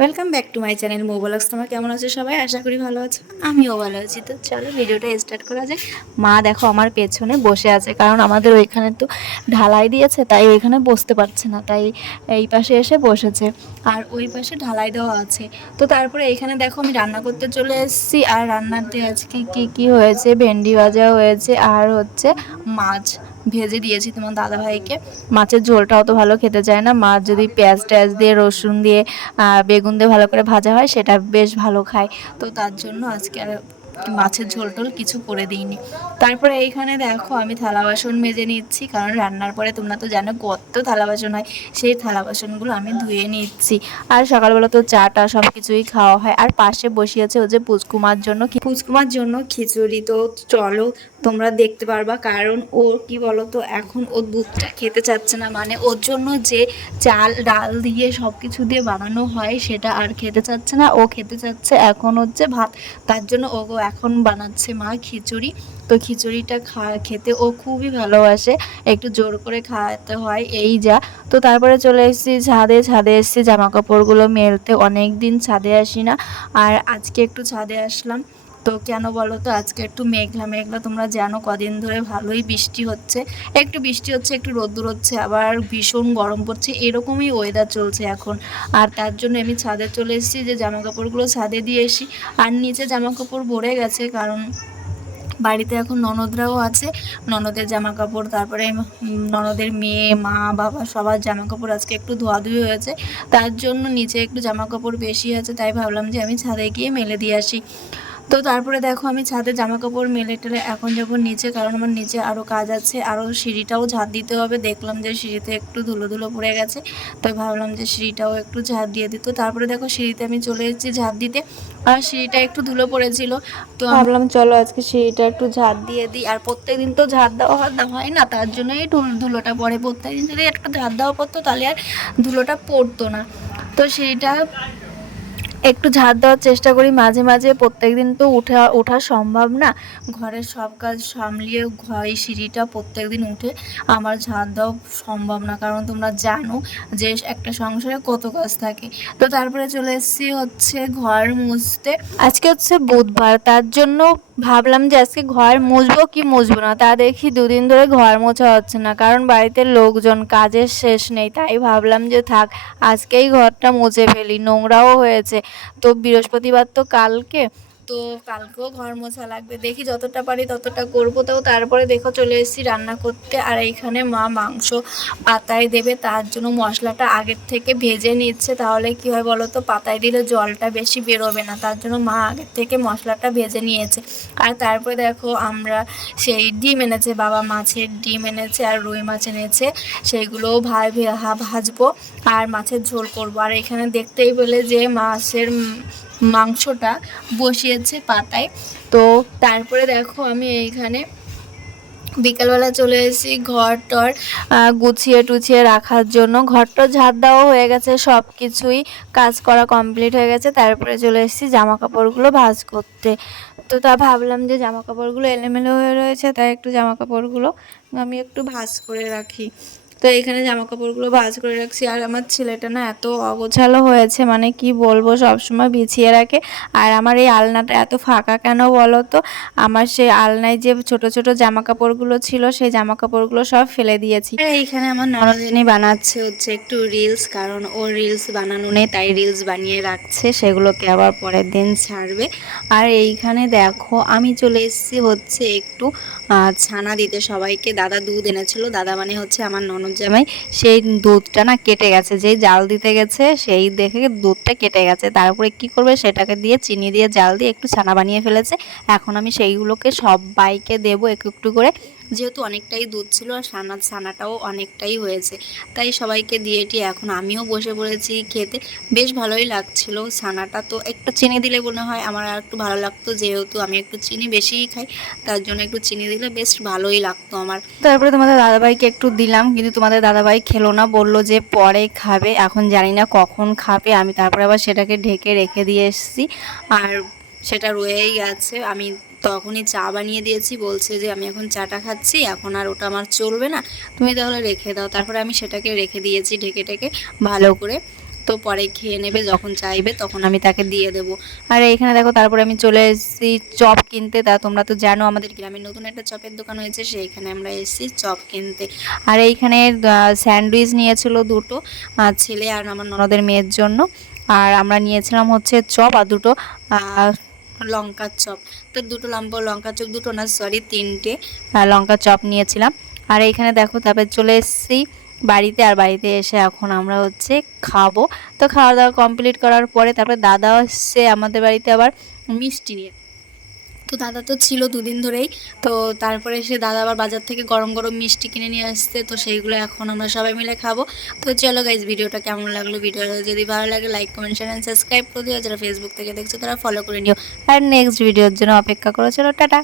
Welcome back to my channel মোবাইলক্স। তোমরা কেমন আছো সবাই? আশা করি ভালো আছো, আমিও ভালো আছি। তো চলো ভিডিওটা স্টার্ট করা যায়। মা দেখো আমার পেছনে বসে আছে, কারণ আমাদের ওইখানে তো ঢালাই দিয়েছে, তাই ওইখানে বসতে পারছে না, তাই এই পাশে এসে বসেছে। আর ওই পাশে ঢালাই দেওয়া আছে। তো তারপরে এখানে দেখো আমি রান্না করতে চলে এসেছি। আর রান্নাতে আজকে কি হয়েছে, ভেন্ডি ভাজা হয়েছে আর হচ্ছে মাছ ভেজে দিয়েছি তোমার দাদাভাইকে। মাছের ঝোলটা অত ভালো খেতে চায় না, মাছ যদি পেঁয়াজ টেয়াজ দিয়ে রসুন দিয়ে বেগুন দিয়ে ভালো করে ভাজা হয় সেটা বেশ ভালো খায়। তো তার জন্য আজকে আর মাছের ঝোল টোল কিছু করে দিইনি। তারপরে এইখানে দেখো আমি থালা বাসন মেজে নিচ্ছি, কারণ রান্নার পরে তোমরা তো জানো কত থালা বাসন হয়, সেই থালা বাসনগুলো আমি ধুয়ে নিচ্ছি। আর সকালবেলা তো চাটা সব কিছুই খাওয়া হয়। আর পাশে বসিয়েছে ও যে পুচকুমার জন্য খিচুড়ি। তো চলো তোমরা দেখতে পারবা, কারণ ও কি বলতো এখন ও দুধটা খেতে চাচ্ছে না, মানে ওর জন্য যে চাল ডাল দিয়ে সব কিছু দিয়ে বানানো হয় সেটা আর খেতে চাচ্ছে না। ও খেতে চাচ্ছে এখন হচ্ছে ভাত, তার জন্য ও এখন বানাচ্ছে মা খিচুড়ি। তো খিচুড়িটা খেতে ও খুবই ভালোবাসে, একটু জোর করে খাওয়াতে হয় এই যা। তো তারপরে চলে এসেছি ছাদে এসেছি জামা কাপড়গুলো মেলতে, অনেক দিন ছাদে আসি না, আর আজকে একটু ছাদে আসলাম। তো কেন বলো তো, আজকে একটু মেঘলা মেঘলা, তোমরা জানো কদিন ধরে ভালোই বৃষ্টি হচ্ছে, একটু বৃষ্টি হচ্ছে একটু রোদ্দুর হচ্ছে, আবার ভীষণ গরম পড়ছে, এরকমই ওয়েদার চলছে এখন। আর তার জন্য আমি ছাদে চলে এসেছি যে জামা কাপড়গুলো ছাদে দিয়ে এসি। আর নিচে জামা কাপড় ভরে গেছে, কারণ বাড়িতে এখন ননদরাও আছে, ননদের জামা কাপড়, তারপরে ননদের মেয়ে মা বাবা সবার জামা কাপড় আজকে একটু ধোয়াধুয়ি হয়েছে, তার জন্য নিচে একটু জামা কাপড় বেশি আছে, তাই ভাবলাম যে আমি ছাদে গিয়ে মেলে দিয়ে আসি। তো তারপরে দেখো আমি ছাদে জামা কাপড় মেলে টেলে এখন যাবো নিচে, কারণ আমার নিচে আরও কাজ আছে, আরও সিঁড়িটাও ঝাঁট দিতে হবে। দেখলাম যে সিঁড়িতে একটু ধুলো ধুলো পড়ে গেছে, তাই ভাবলাম যে সিঁড়িটাও একটু ঝাঁট দিয়ে দিত। তারপরে দেখো সিঁড়িতে আমি চলে এসেছি ঝাঁট দিতে, আর সিঁড়িটা একটু ধুলো পড়েছিল, তো ভাবলাম চলো আজকে সিঁড়িটা একটু ঝাঁট দিয়ে দিই। আর প্রত্যেকদিন তো ঝাঁট দেওয়া হয় না, তার জন্যই ধুলোটা পড়ে। প্রত্যেকদিন যদি একটা ঝাঁট দেওয়া পড়তো তাহলে আর ধুলোটা পড়তো না। তো সিঁড়িটা একটু ঝাড় দেওয়ার চেষ্টা করি মাঝে মাঝে, প্রত্যেকদিন তো ওঠা সম্ভব না, ঘরের সব কাজ সামলিয়ে এই সিঁড়িটা প্রত্যেকদিন উঠে আমার ঝাড় দেওয়া সম্ভব না, কারণ তোমরা জানো যে একটা সংসারে কত কাজ থাকে। তো তারপরে চলে এসেছি হচ্ছে ঘর মুছতে। আজকে হচ্ছে বুধবার, তার জন্য ভাবলাম যে আজকে ঘর মুছবো কি মুছবো না, তা দেখি দুদিন ধরে ঘর মোছা হচ্ছে না, কারণ বাড়িতে লোকজন, কাজের শেষ নেই, তাই ভাবলাম যে থাক আজকেই ঘরটা মুছে ফেলি, নোংরাও হয়েছে। তো বৃহস্পতিবার তো কালকে, তো কালকেও ঘর মোছা লাগবে, দেখি যতটা পারি ততটা করবো। তো তারপরে দেখো চলে এসেছি রান্না করতে। আর এইখানে মা মাংস পাতায় দেবে, তার জন্য মশলাটা আগের থেকে ভেজে নিচ্ছে, তাহলে কি হয় বলো তো, পাতায় দিলে জলটা বেশি বেরোবে না, তার জন্য মা আগের থেকে মশলাটা ভেজে নিয়েছে। আর তারপরে দেখো আমরা সেই ডিম এনেছে, বাবা মাছের ডিম এনেছে আর রুই মাছ এনেছে, সেইগুলোও ভাজবো আর মাছের ঝোল করবো। আর এখানে দেখতেই পেলে যে মাছের মাংসটা বসিয়েছে পাতায়। তো তারপরে দেখো আমি এইখানে বিকালবেলা চলে এসেছি ঘর টর গুছিয়ে টুছিয়ে রাখার জন্য, ঘরটা ঝাড় দেওয়া হয়ে গেছে, সব কিছুই কাজ করা কমপ্লিট হয়ে গেছে। তারপরে চলে এসেছি জামা কাপড়গুলো ভাঁজ করতে। তো তা ভাবলাম যে জামা কাপড়গুলো এলোমেলো হয়ে রয়েছে, তাই একটু জামা কাপড়গুলো আমি একটু ভাঁজ করে রাখি। তো এখানে জামা কাপড়গুলো ভাঁজ করে রাখছি। আর আমার ছেলেটা না এত অগোছালো হয়েছে, মানে কি বলবো, সবসময় বিছিয়ে রাখে। আর আমার এই আলনাটা এত ফাঁকা কেন বলো তো, আমার সেই আলনায় যে ছোট ছোট জামা কাপড়গুলো ছিল সেই জামা কাপড়গুলো সব ফেলে দিয়েছি। আর এইখানে আমার ননদিনী বানাচ্ছে হচ্ছে একটু রিলস, কারণ ও রিলস বানানো নেই, তাই রিলস বানিয়ে রাখছে, সেগুলোকে আবার পরের দিন ছাড়বে। আর এইখানে দেখো আমি চলে এসেছি হচ্ছে একটু ছানা দিতে সবাইকে। দাদা দুধ এনেছিল, দাদা মানে হচ্ছে আমার ননদ জামাই, সেই দুধটা না কেটে গেছে, যেই জাল দিতে গেছে সেই দেখে দুধটা কেটে গেছে, তারপরে কি করবে সেটাকে দিয়ে চিনি দিয়ে জাল দিয়ে একটু ছানা বানিয়ে ফেলেছে। এখন আমি সেইগুলোকে সবাইকে দেবো একটু একটু করে, যেহেতু অনেকটাই দুধ ছিল আর ছানাটাও অনেকটাই হয়েছে, তাই সবাইকে দিয়েটি এখন আমিও বসে পড়েছি খেতে। বেশ ভালোই লাগছিল ছানাটা, তো একটু চিনি দিলে মনে হয় আমার আর একটু ভালো লাগতো, যেহেতু আমি একটু চিনি বেশিই খাই, তার জন্য একটু চিনি দিলে বেশ ভালোই লাগতো আমার। তারপরে তোমাদের দাদাভাইকে একটু দিলাম, কিন্তু তোমাদের দাদাভাই খেলো না, বলল যে পরে খাবে, এখন জানি না কখন খাবে। আমি তারপরে আবার সেটাকে ঢেকে রেখে দিয়ে এসেছি, আর সেটা রয়েই গেছে। আমি তখনই চা বানিয়ে দিয়েছি, বলছে যে আমি এখন চাটা খাচ্ছি, এখন আর ওটা আমার চলবে না, তুমি তাহলে রেখে দাও। তারপরে আমি সেটাকে রেখে দিয়েছি ঢেকে ঢেকে ভালো করে। তো তো পরে খেয়ে নেবে, যখন চাইবে তখন আমি তাকে দিয়ে দেবো। আর এইখানে দেখো তারপরে আমি চলে এসেছি চপ কিনতে। তা তোমরা তো জানো আমাদের গ্রামে নতুন একটা চপের দোকান হয়েছে, সেইখানে আমরা এসেছি চপ কিনতে। আর এইখানে স্যান্ডউইচ নিয়েছিল দুটো, ছেলে আর আমার ননদের মেয়ের জন্য। আর আমরা নিয়েছিলাম হচ্ছে চপ আর দুটো লঙ্কার চপ। তো দুটো লঙ্কার চপ, দুটো না সরি 3টে লঙ্কার চপ নিয়েছিলাম। আর এইখানে দেখো তারপরে চলে এসেছি বাড়িতে। আর বাড়িতে এসে এখন আমরা হচ্ছে খাবো। তো খাওয়া দাওয়া কমপ্লিট করার পরে তারপরে দাদাও এসছে আমাদের বাড়িতে আবার মিষ্টি নিয়ে। তো দাদা তো ছিল 2 দিন ধরেই। তো তারপরে সে দাদা আবার বাজার থেকে গরম গরম মিষ্টি কিনে নিয়ে আসছে, তো সেইগুলো এখন আমরা সবাই মিলে খাবো। তো চলো গাইজ, ভিডিওটা কেমন লাগলো, ভিডিওটা যদি ভালো লাগে like comment share and subscribe করে দিও। যারা ফেসবুক থেকে দেখছো তারা ফলো করে নিও। আর নেক্সট ভিডিওর জন্য অপেক্ষা করো। চলো টাটা।